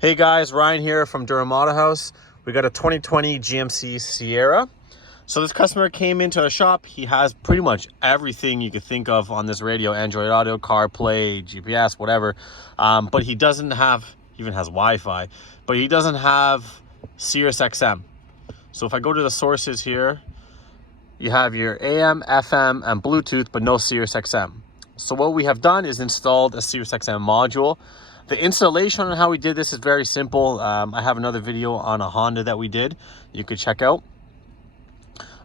Hey guys, Ryan here from Durham Autohaus. We got a 2020 GMC Sierra. So this customer came into the shop. He has pretty much everything you could think of on this radio: Android Auto, CarPlay, GPS, whatever. But he doesn't have, he even has Wi-Fi, but he doesn't have SiriusXM. So if I go to the sources here, you have your AM, FM, and Bluetooth, but no SiriusXM. So what we have done is installed a SiriusXM module. The installation on how we did this is very simple. I have another video on a Honda that we did, you could check out.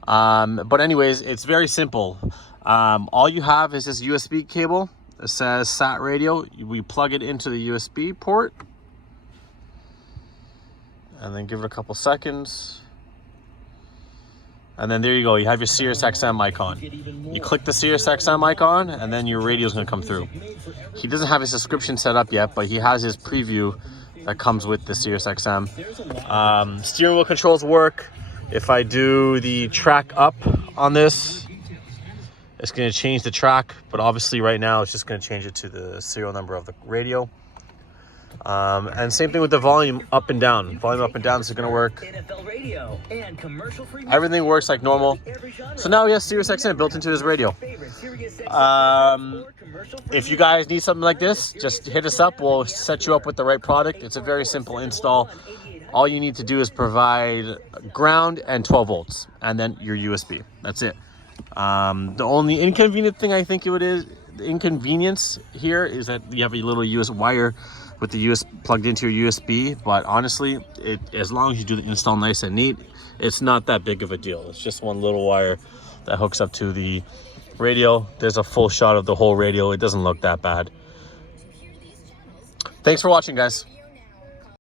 But anyways, it's very simple. All you have is this USB cable. It says SAT radio. We plug it into the USB port and then give it a couple seconds. And then there you go, you have your SiriusXM icon. You click the SiriusXM icon and then your radio is going to come through. He doesn't have his subscription set up yet, but he has his preview that comes with the SiriusXM. Steering wheel controls work. If I do the track up on this, it's going to change the track, but obviously right now it's just going to change it to the serial number of the radio. And same thing with the volume up and down. Volume up and down is going to work. Everything works like normal. So now he has SiriusXM built into his radio. If you guys need something like this, just hit us up. We'll set you up with the right product. It's a very simple install. All you need to do is provide ground and 12 volts and then your USB. That's it. The only inconvenient thing I think the inconvenience here is that you have a little USB wire with the USB plugged into your USB, but honestly, as long as you do the install nice and neat, it's not that big of a deal. It's just one little wire that hooks up to the radio. There's a full shot of the whole radio. It doesn't look that bad. Thanks for watching, guys.